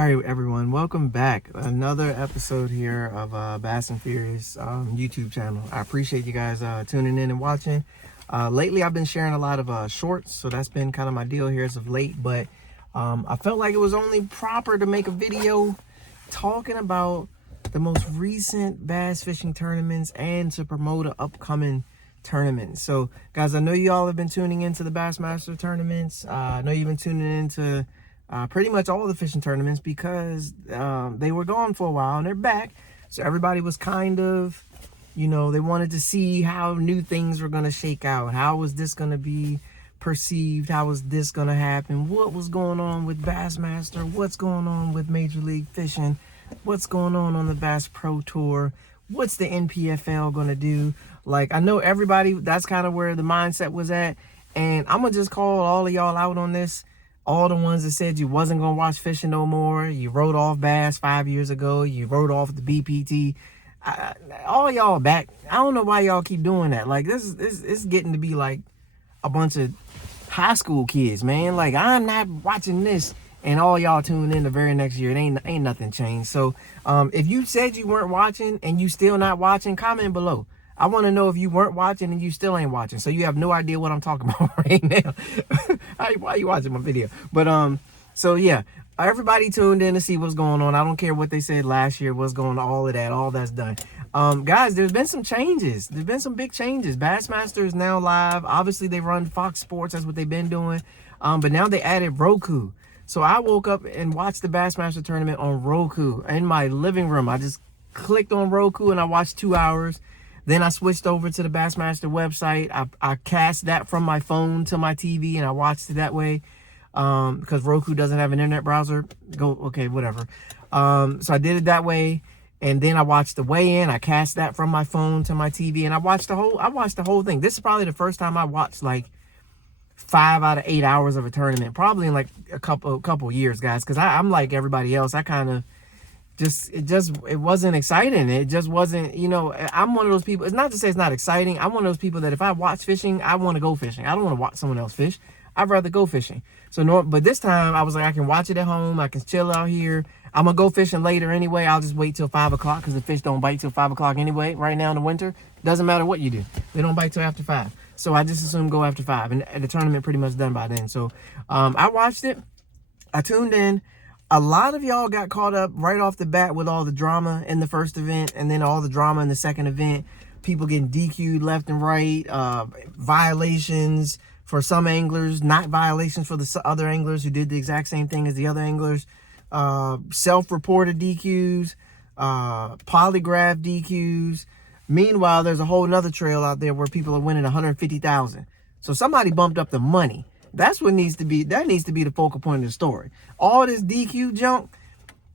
All right, everyone, welcome back. Another episode here of Bass and Furious YouTube channel. I appreciate you guys tuning in and watching. Lately, I've been sharing a lot of shorts, so that's been kind of my deal here as of late. But I felt like it was only proper to make a video talking about the most recent bass fishing tournaments and to promote an upcoming tournament. So, guys, I know you all have been tuning into the Bassmaster tournaments. I know you've been tuning into pretty much all the fishing tournaments because they were gone for a while and they're back. So everybody was kind of, they wanted to see how new things were going to shake out. How was this going to be perceived? How was this going to happen? What was going on with Bassmaster? What's going on with Major League Fishing? What's going on the Bass Pro Tour? What's the NPFL going to do? Like, I know everybody, that's kind of where the mindset was at. And I'm going to just call all of y'all out on this. All the ones that said you wasn't going to watch fishing no more. You wrote off bass 5 years ago. You wrote off the BPT. All y'all back. I don't know why y'all keep doing that. Like, this is getting to be like a bunch of high school kids, man. Like, I'm not watching this. And all y'all tune in the very next year. It ain't nothing changed. So, if you said you weren't watching and you still not watching, comment below. I want to know if you weren't watching and you still ain't watching. So you have no idea what I'm talking about right now. Why are you watching my video? But, so yeah, everybody tuned in to see what's going on. I don't care what they said last year, what's going on, all of that, all that's done. Guys, there's been some changes. There's been some big changes. Bassmaster is now live. Obviously, they run Fox Sports. That's what they've been doing. But now they added Roku. So I woke up and watched the Bassmaster tournament on Roku in my living room. I just clicked on Roku and I watched 2 hours. Then I switched over to the Bassmaster website. I cast that from my phone to my TV and I watched it that way because Roku doesn't have an internet browser. Okay, whatever. So I did it that way. And then I watched the weigh-in. I cast that from my phone to my TV and I watched the whole thing. This is probably the first time I watched like 5 out of 8 hours of a tournament, probably in like a couple years, guys, because I'm like everybody else. I kind of it wasn't exciting. It just wasn't, I'm one of those people. It's not to say it's not exciting. I'm one of those people that if I watch fishing, I want to go fishing. I don't want to watch someone else fish. I'd rather go fishing. So, but this time I was like, I can watch it at home. I can chill out here. I'm going to go fishing later anyway. I'll just wait till 5 o'clock because the fish don't bite till 5 o'clock anyway. Right now in the winter, doesn't matter what you do. They don't bite till after 5. So I just assume go after 5. And the tournament pretty much done by then. So I watched it. I tuned in. A lot of y'all got caught up right off the bat with all the drama in the first event and then all the drama in the second event. People getting DQ'd left and right, violations for some anglers, not violations for the other anglers who did the exact same thing as the other anglers, self-reported DQs, polygraph DQs. Meanwhile, there's a whole nother trail out there where people are winning $150,000. So somebody bumped up the money. That's what needs to be the focal point of the story. All this DQ junk,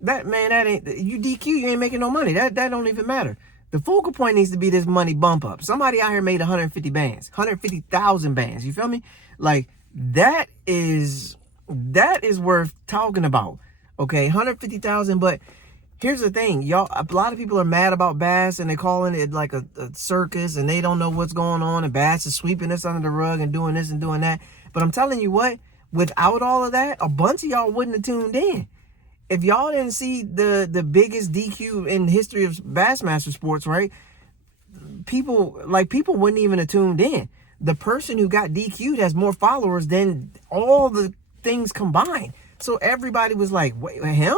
that ain't, you DQ, you ain't making no money. That don't even matter. The focal point needs to be this money bump up. Somebody out here made 150 bands, 150,000 bands. You feel me? Like that is worth talking about. Okay, 150,000. But here's the thing, y'all. A lot of people are mad about bass and they're calling it like a circus and they don't know what's going on. And bass is sweeping this under the rug and doing this and doing that. But I'm telling you what, without all of that, a bunch of y'all wouldn't have tuned in. If y'all didn't see the biggest DQ in the history of Bassmaster sports, right? People wouldn't even have tuned in. The person who got DQ'd has more followers than all the things combined. So everybody was like, wait, him?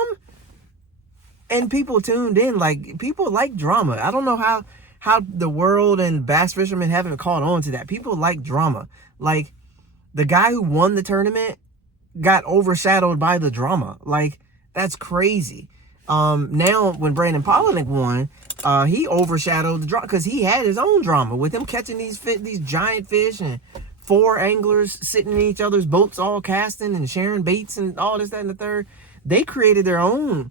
And people tuned in. Like, people like drama. I don't know how the world and bass fishermen haven't caught on to that. People like drama. Like, the guy who won the tournament got overshadowed by the drama. Like, that's crazy. Now, when Brandon Polinick won, he overshadowed the drama because he had his own drama with him catching these giant fish and 4 anglers sitting in each other's boats all casting and sharing baits and all this, that, and the third. They created their own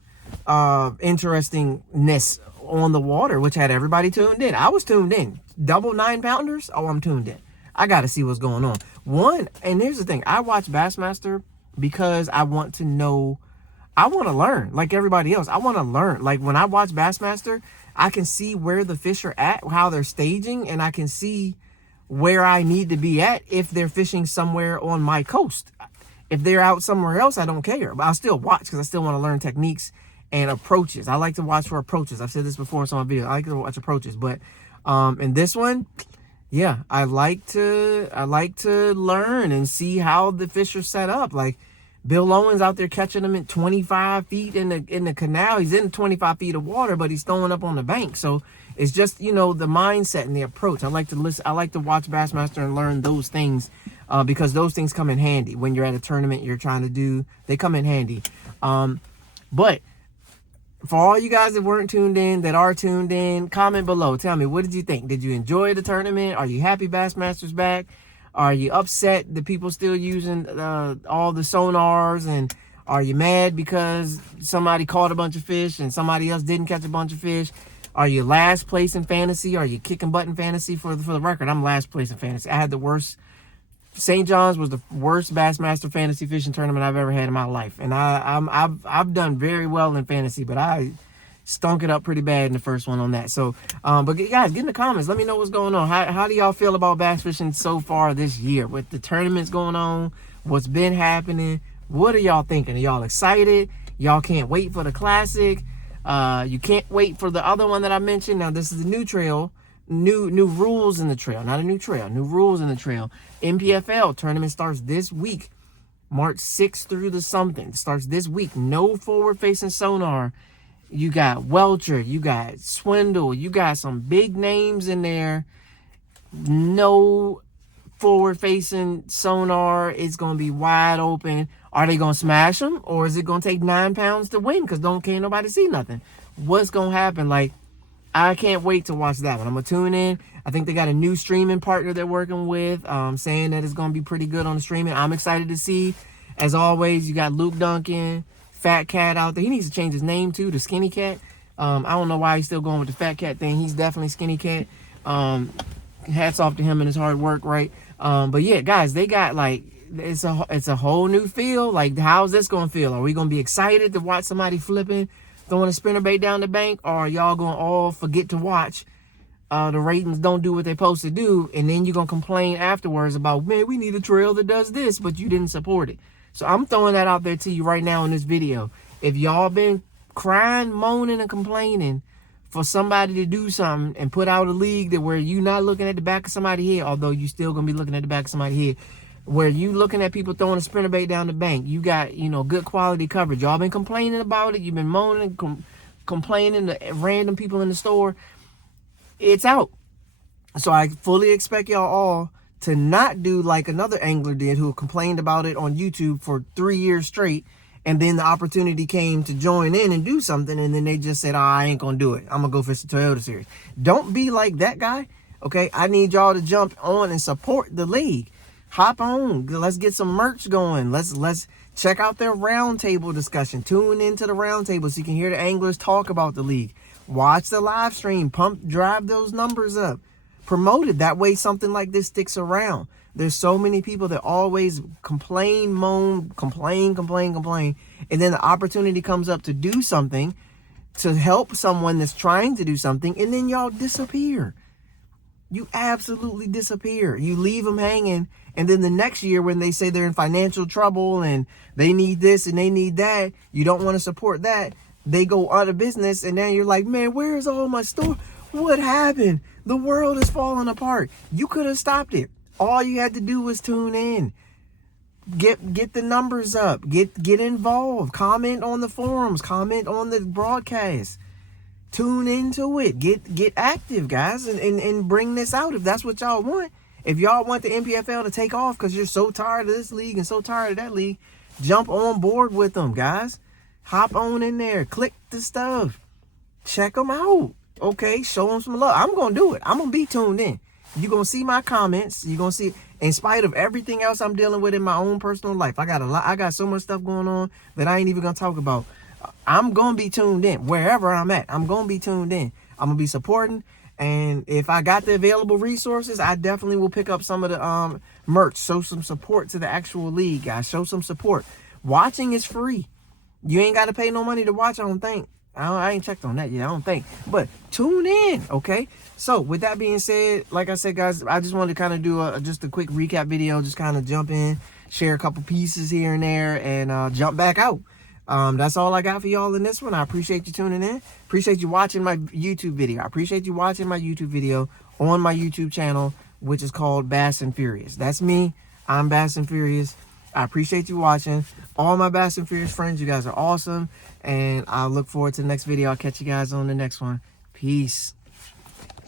interestingness on the water, which had everybody tuned in. I was tuned in. Double 9-pounders? Oh, I'm tuned in. I got to see what's going on. And here's the thing. I watch Bassmaster because I want to know. I want to learn like everybody else. I want to learn. Like when I watch Bassmaster, I can see where the fish are at, how they're staging, and I can see where I need to be at if they're fishing somewhere on my coast. If they're out somewhere else, I don't care, but I'll still watch because I still want to learn techniques and approaches. I like to watch for approaches. I've said this before in some of my videos. I like to watch approaches, but in this one, yeah, I like to learn and see how the fish are set up. Like Bill Owens out there catching them at 25 feet in the canal. He's in 25 feet of water, but he's throwing up on the bank. So it's just, you know, the mindset and the approach. I like to listen. I like to watch Bassmaster and learn those things because those things come in handy when you're at a tournament you're trying to do. They come in handy. But for all you guys that weren't tuned in, that are tuned in, comment below. Tell me, what did you think? Did you enjoy the tournament? Are you happy Bassmaster's back? Are you upset that people still using all the sonars? And are you mad because somebody caught a bunch of fish and somebody else didn't catch a bunch of fish? Are you last place in fantasy? Are you kicking butt in fantasy? For the record, I'm last place in fantasy. I had the worst. St. John's was the worst Bassmaster fantasy fishing tournament I've ever had in my life, and I've done very well in fantasy, but I stunk it up pretty bad in the first one on that. So, but guys, get in the comments. Let me know what's going on. How do y'all feel about bass fishing so far this year with the tournaments going on? What's been happening? What are y'all thinking? Are y'all excited? Y'all can't wait for the classic? You can't wait for the other one that I mentioned. Now, this is the new trail, new rules in the trail, not a new trail, new rules in the trail. NPFL tournament starts this week, March 6th through the something. It starts this week. No forward-facing sonar. You got Welcher, you got Swindle, you got some big names in there. No forward-facing sonar. It's going to be wide open. Are they going to smash them, or is it going to take 9 pounds to win because can't nobody see nothing? What's going to happen? Like, I can't wait to watch that one. I'm going to tune in. I think they got a new streaming partner they're working with, saying that it's going to be pretty good on the streaming. I'm excited to see. As always, you got Luke Duncan, Fat Cat out there. He needs to change his name, too, to Skinny Cat. I don't know why he's still going with the Fat Cat thing. He's definitely Skinny Cat. Hats off to him and his hard work, right? But, yeah, guys, they got, like, it's a whole new feel. Like, how's this going to feel? Are we going to be excited to watch somebody flipping, throwing a spinnerbait down the bank? Or are y'all going to all forget to watch? The ratings don't do what they're supposed to do, and then you're going to complain afterwards about, man, we need a trail that does this, but you didn't support it. So I'm throwing that out there to you right now in this video. If y'all been crying, moaning, and complaining for somebody to do something and put out a league that where you not looking at the back of somebody's head, although you still going to be looking at the back of somebody's head, where you looking at people throwing a spinnerbait down the bank, you got, you know, good quality coverage. Y'all been complaining about it. You've been moaning, complaining to random people in the store. It's out. So I fully expect y'all all to not do like another angler did who complained about it on YouTube for 3 years straight, and then the opportunity came to join in and do something, and then they just said, oh, I ain't gonna do it. I'm gonna go fish the Toyota Series. Don't be like that guy, okay? I need y'all to jump on and support the league. Hop on. Let's get some merch going. Let's check out their roundtable discussion. Tune into the roundtable so you can hear the anglers talk about the league. Watch the live stream. Drive those numbers up. Promote it. That way something like this sticks around. There's so many people that always complain, moan, complain. And then the opportunity comes up to do something, to help someone that's trying to do something, and then y'all disappear. You absolutely disappear. You leave them hanging, and then the next year when they say they're in financial trouble and they need this and they need that, you don't want to support that. They go out of business, and now you're like, man, where's all my store? What happened? The world is falling apart. You could have stopped it. All you had to do was tune in. Get the numbers up. Get involved. Comment on the forums. Comment on the broadcast. Tune into it. Get active, guys, and bring this out if that's what y'all want. If y'all want the NPFL to take off because you're so tired of this league and so tired of that league, jump on board with them, guys. Hop on in there. Click the stuff. Check them out. Okay, show them some love. I'm going to do it. I'm going to be tuned in. You're going to see my comments. You're going to see, in spite of everything else I'm dealing with in my own personal life, I got so much stuff going on that I ain't even going to talk about. I'm going to be tuned in. Wherever I'm at, I'm going to be tuned in. I'm going to be supporting. And if I got the available resources, I definitely will pick up some of the merch. Show some support to the actual league, guys. Show some support. Watching is free. You ain't got to pay no money to watch, I don't think. I ain't checked on that yet, I don't think. But tune in, okay? So, with that being said, like I said, guys, I just wanted to kind of do just a quick recap video, just kind of jump in, share a couple pieces here and there, and jump back out. That's all I got for y'all in this one. I appreciate you tuning in. Appreciate you watching my YouTube video. I appreciate you watching my YouTube video on my YouTube channel, which is called Bass and Furious. That's me. I'm Bass and Furious. I appreciate you watching. All my Bass and Furious friends, you guys are awesome. And I look forward to the next video. I'll catch you guys on the next one. Peace.